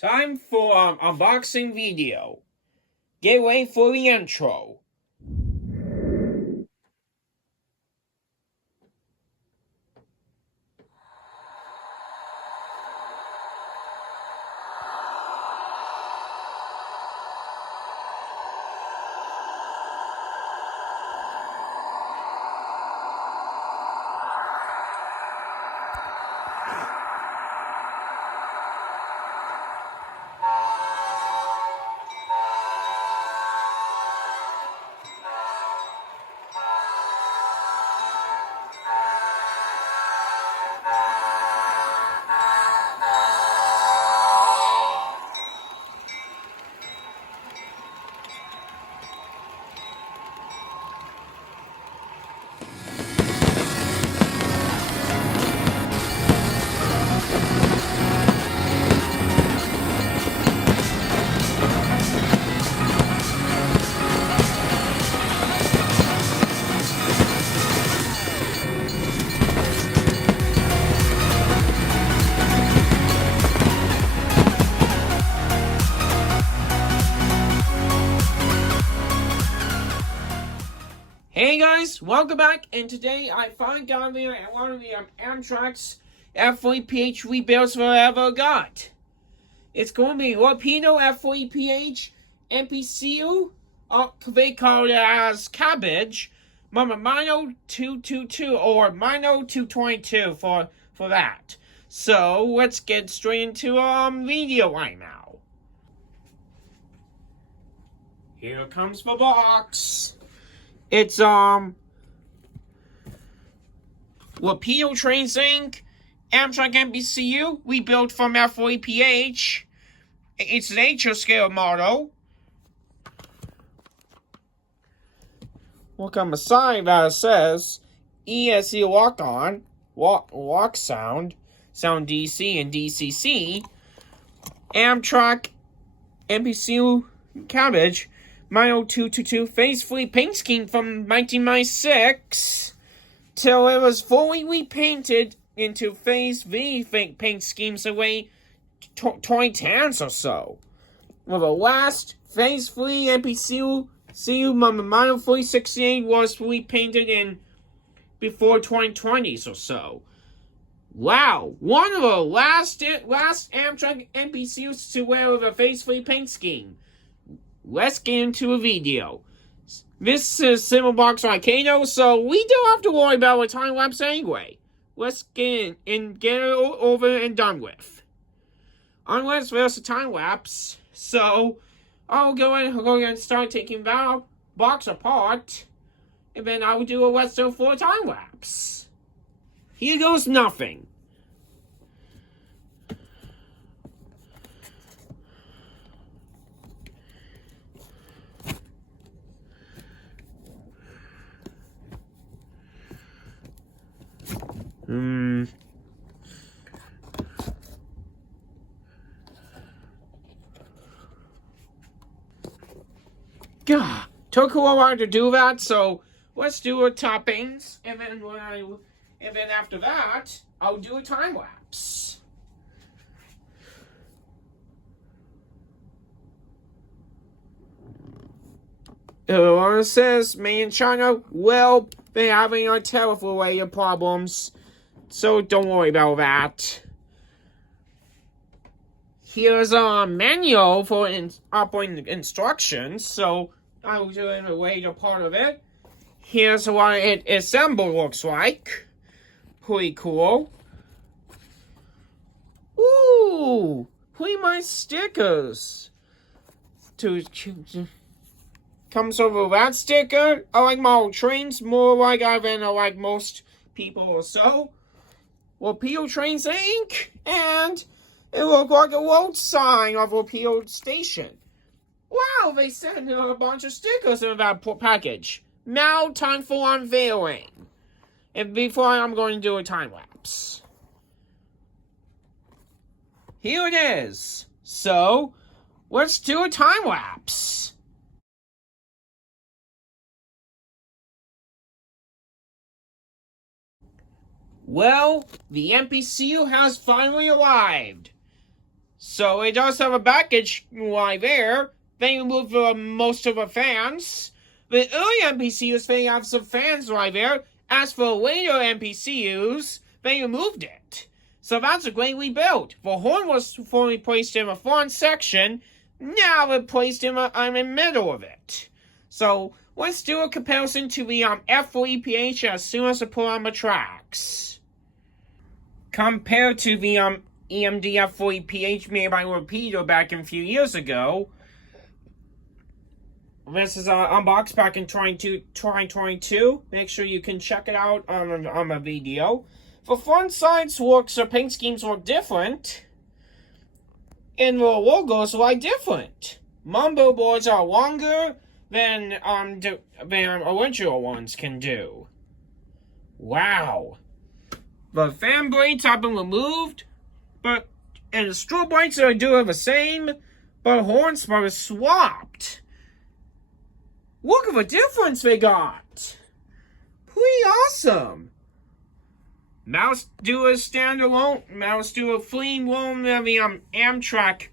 Time for unboxing video. Get ready for the intro. Hey guys, welcome back, and today I finally got one of the Amtrak's F40PH rebuilds that I ever got. It's going to be Rapido F40PH NPCU, they call it as Cabbage, Mino 222 or Mino 222 for that. So let's get straight into video right now. Here comes the box. It's Rapido Trains Amtrak NPCU, rebuilt from F40PH. It's an nature scale model. Look on the side that it says ESC walk sound DC and DCC. Amtrak NPCU Cabbage. Mino 222 phase 3 paint scheme from 1996 till it was fully repainted into phase V paint schemes away 2010s or so. Well, the last phase 3 NPCU Mino 368 was repainted in before 2020s or so. Wow, one of the last Amtrak NPCUs to wear with a phase 3 paint scheme. Let's get into a video. This is Simple Box Arcado, so we don't have to worry about a time lapse anyway. Let's get in and get it over and done with. Unless there's a time lapse, so I'll go ahead and start taking that box apart, and then I'll do a let's do for a time lapse. Here goes nothing. God, took a while to do that, so let's do a toppings, and then after that, I'll do a time lapse. It says made in China. Well, they're having a tariff-related problems, so don't worry about that. Here's a manual for operating instructions, so I'll do it a later part of it. Here's what it assembled looks like. Pretty cool. Ooh, pretty nice stickers. Comes over that sticker. I like model trains more like than I like most people or so. Rapido Trains Inc. And it looked like a road sign of Rapido Station. Wow, they sent a bunch of stickers in that package. Now, time for unveiling. before I'm going to do a time lapse. Here it is. So, let's do a time lapse. Well, the NPCU has finally arrived. So it does have a baggage right there. They removed most of the fans. The early NPCUs, they have some fans right there. As for later NPCUs, they removed it. So that's a great rebuild. The horn was formerly placed in the front section. Now they're placed in the middle of it. So let's do a comparison to the F40PH as soon as I put on the tracks. Compared to the EMD F40PH made by Rapido back a few years ago. This is unboxed back in 2022. Make sure you can check it out on the video. The front sides the paint schemes look different. And the logos are different. Mumbo boards are longer than original ones can do. Wow. The fan blades have been removed, and the strobe lights are doing the same, but horns are swapped. Look at the difference they got. Pretty awesome. Mouse do a standalone. Mouse do a free roam of the Amtrak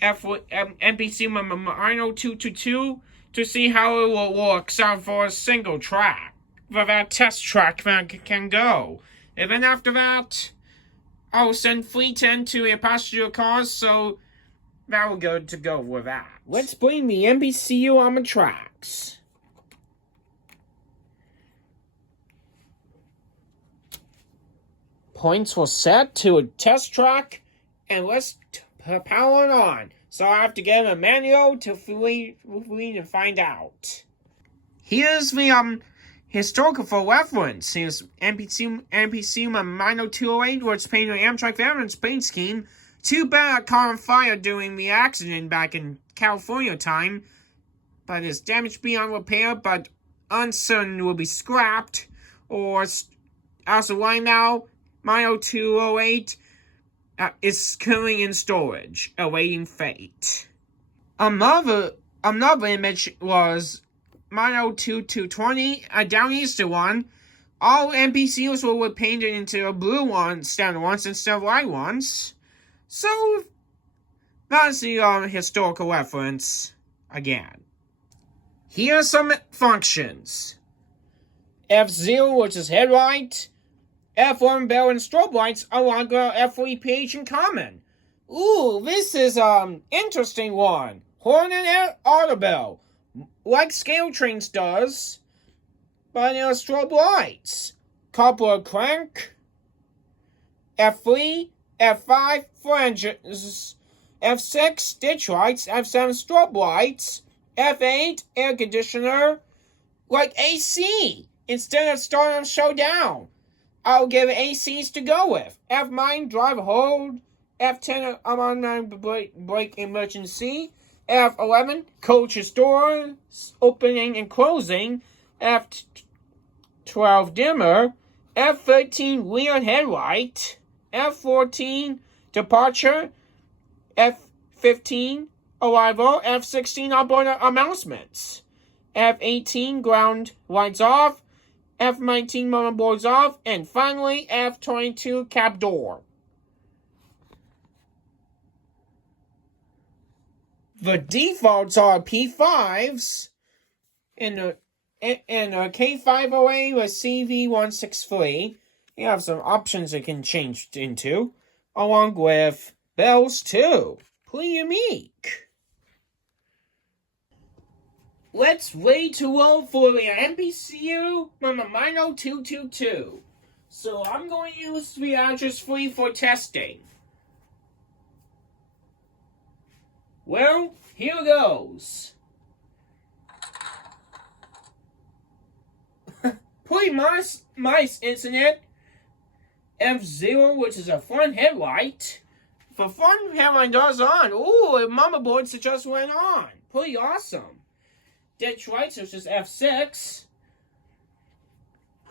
NPCU 90222 to see how it will look for a single track. For that test track that can go. And then after that, I'll send Fleet 10 to a passenger cars, so that will go to go with that. Let's bring the NPCU on the tracks. Points will set to a test track, and let's power it on. So I have to get a manual to Fleet and find out. Here's the historical for reference. Here's NPCU 90208, where it's painted Amtrak Veterans paint scheme. Too bad it caught on fire during the accident back in California time. But it's damaged beyond repair, but uncertain will be scrapped. Or also right now, 90208 is currently in storage, awaiting fate. Another image was 902-220, a Downeaster one. All NPCUs were painted into a blue standard ones instead of white ones. So, that's the historical reference again. Here are some functions. F0, which is headlight. F1 bell and strobe lights along F40PH in common. Ooh, this is interesting one. Horn and auto bell, like scale trains does, but strobe lights. Coupler crank. F3, F5 flanges. F6 ditch lights. F7 strobe lights. F8 air conditioner, like AC. Instead of starting a show down, I'll give ACs to go with. F9 drive hold. F10 I'm on my brake emergency. F11 coach's doors opening and closing. F12 dimmer. F13 rear headlight. F14 departure. F15 arrival. F16 onboard announcements. F18 ground lights off. F19 motherboards off. And finally, F22 cab door. The defaults are P5s and a K508 with CV163. You have some options that can change into, along with bells too. Pretty unique. Let's wait to roll for the NPCU number 90222. So I'm going to use the address free for testing. Well, here goes. Pretty nice, isn't it? F0, which is a front headlight. The front headlight does on. Ooh, the motherboards just went on. Pretty awesome. Ditch lights, which is F6.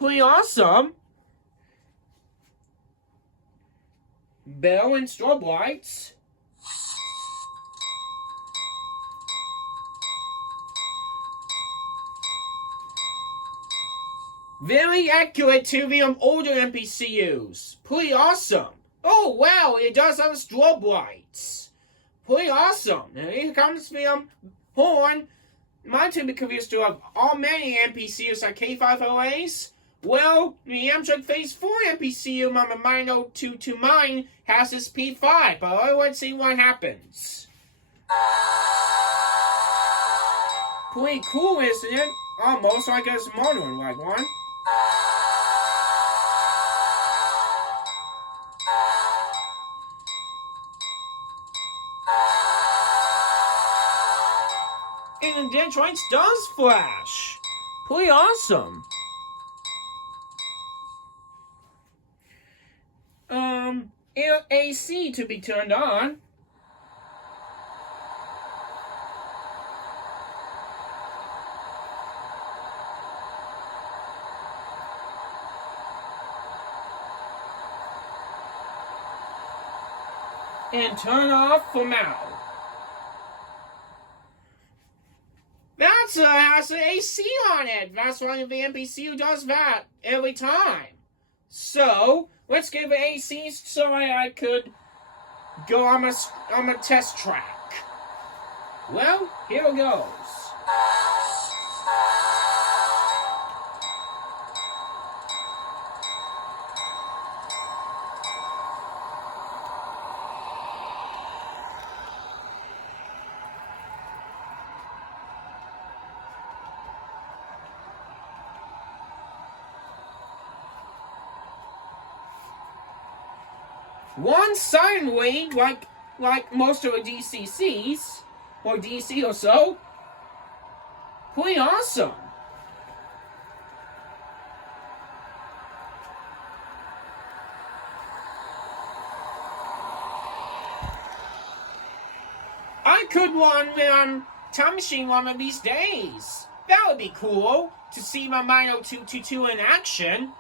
Pretty awesome. Bell and strobe lights. Very accurate to the older NPCUs. Pretty awesome. Oh wow, it does have strobe lights. Pretty awesome. And here comes the horn. Mine to be confused to have all many NPCUs like K5OAs. Well, the Amtrak Phase 4 NPCU Mama Mine 022 mine has this P5, but let's see what happens. Pretty cool, isn't it? Almost like a modern like one. And the Detroit does flash. Pretty awesome. AC to be turned on. And turn off for now. Has an AC on it. That's why the NPCU does that every time. So let's give it AC so I could go on a test track. Well, here it goes. One sine wave, like most of the DCCs, or DC or so. Pretty awesome. I could run time machine one of these days. That would be cool to see my Mino 222 in action.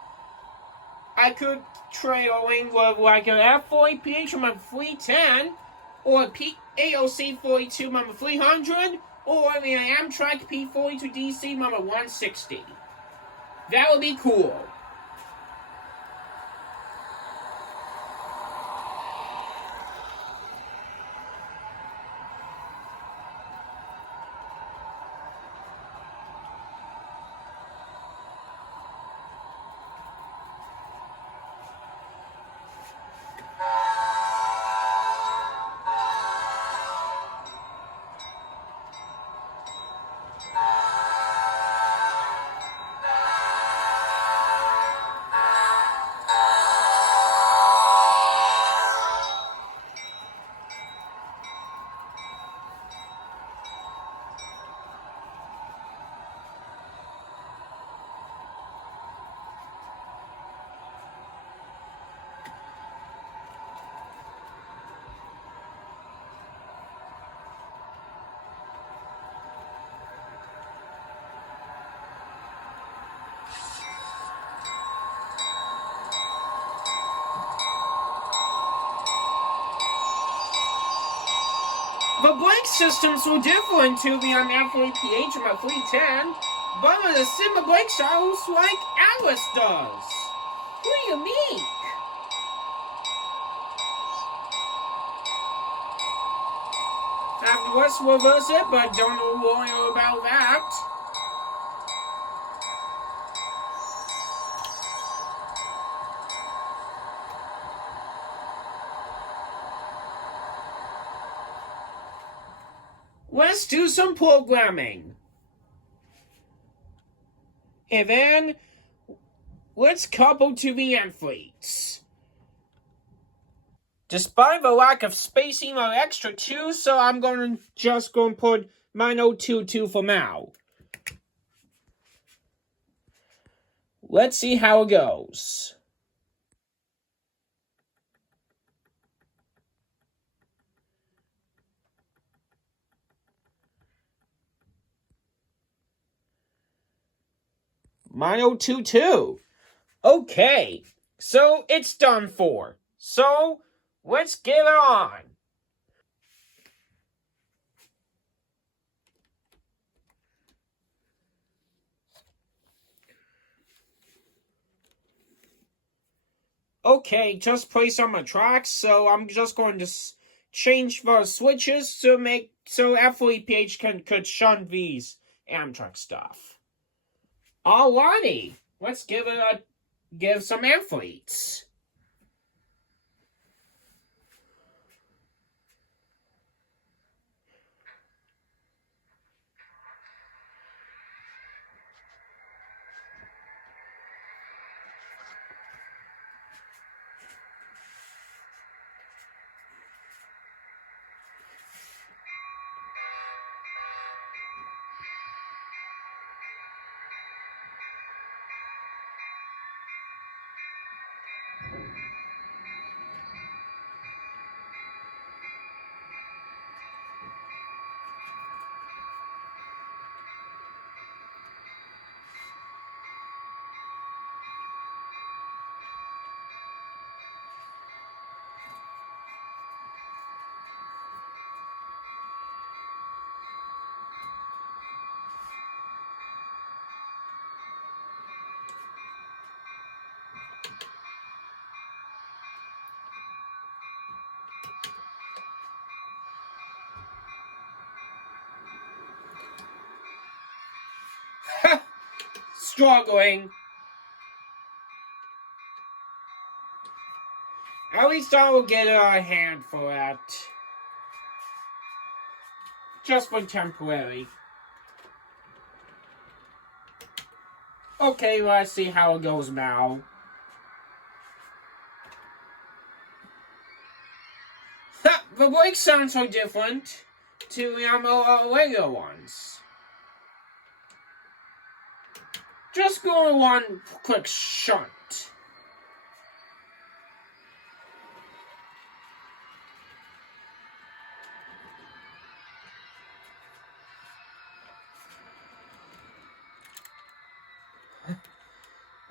I could trailing with like an F40PH from my 310, or a AOC 42 number 300, or the Amtrak P42 DC number 160. That would be cool. The brake systems were different to the F40PH and my 310, but with a similar brake styles like Atlas does. Pretty unique. Afterwards, reverse it, but don't worry about that. Let's do some programming. And then, let's couple to the end fleets. Despite the lack of spacing or extra 2, so I'm going to just go and put mine 022 for now. Let's see how it goes. Mine 022. Okay, so it's done for. So let's get it on. Okay, just place on my tracks, so I'm just going to change the switches to make so F40PH could shun these Amtrak stuff. Alrighty, let's give some athletes. Struggling. At least I will get a hand for that. Just for temporary. Okay, let's see how it goes now. The brakes sound so different to the regular ones. Just go one quick shunt.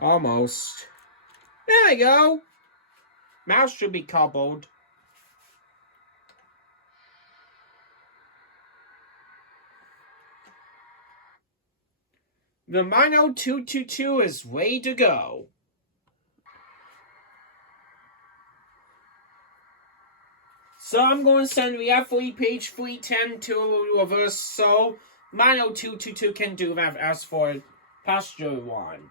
Almost. There we go. Mouse should be coupled. The Mino 222 is ready to go. So I'm going to send the F40PH 310 to reverse so Mino 222 can do that as for passenger 1.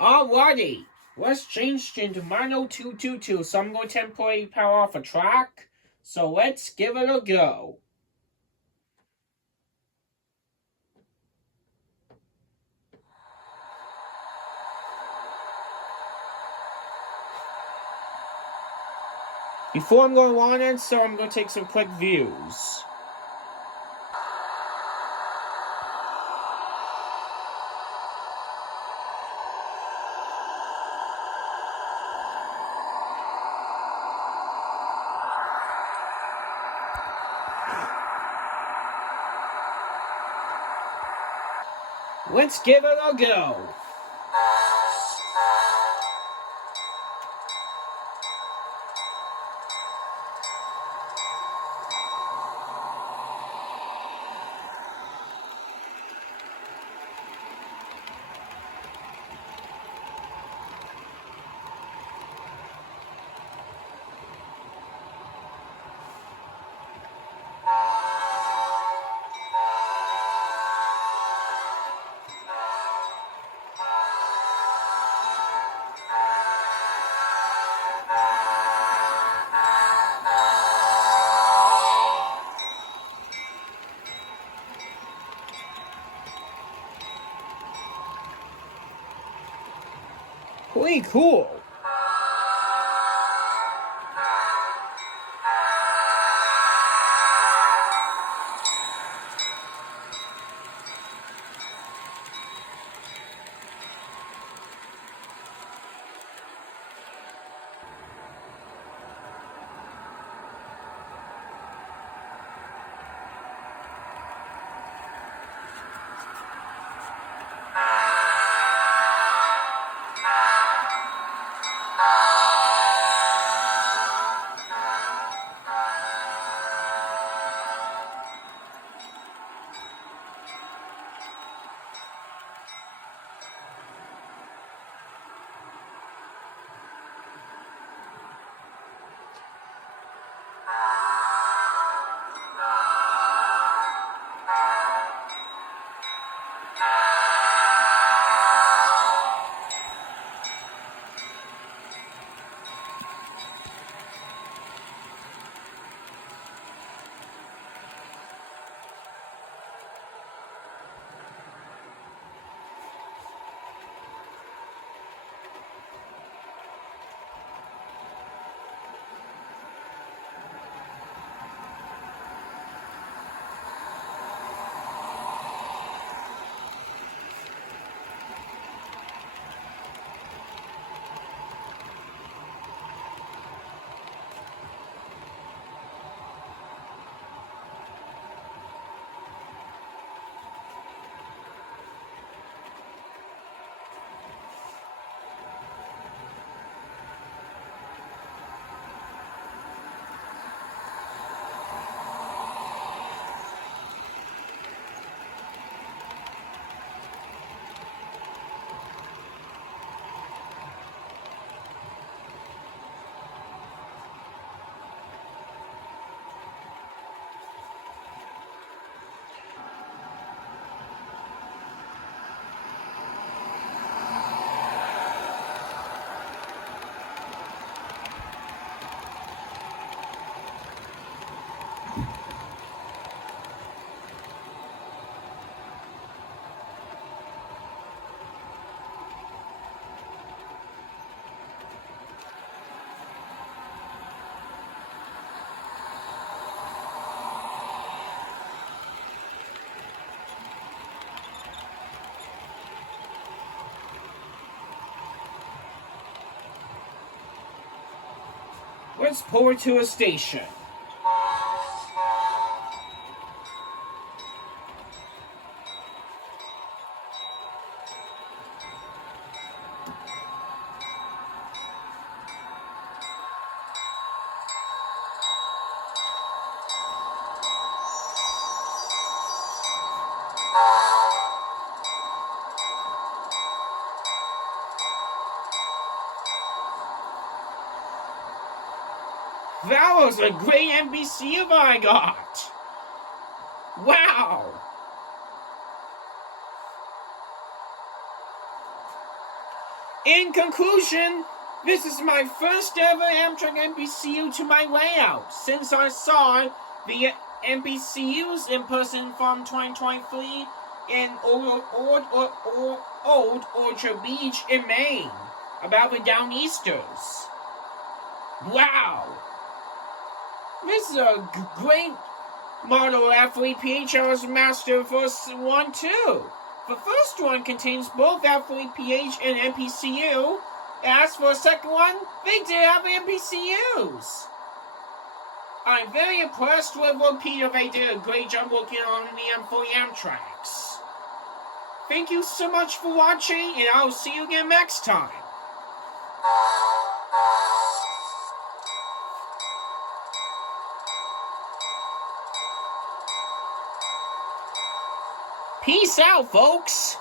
Alrighty, let's change into Mino 222. So I'm going to temporarily power off a track. So let's give it a go. Before I'm going on it, so I'm going to take some quick views. Let's give it a go. Pretty cool. Let's pull her to a station. That was a great NPCU I got! Wow! In conclusion, this is my first ever Amtrak NPCU to my layout since I saw the NPCUs in person from 2023 in Old Orchard Beach in Maine about the Downeasters. Wow! This is a great model F40PH I was master first one too. The first one contains both F40PH and NPCU. As for the second one, they did have NPCUs. I'm very impressed with Rapido. They did a great job working on the M40 Amtraks. Thank you so much for watching, and I'll see you again next time. Peace out, folks!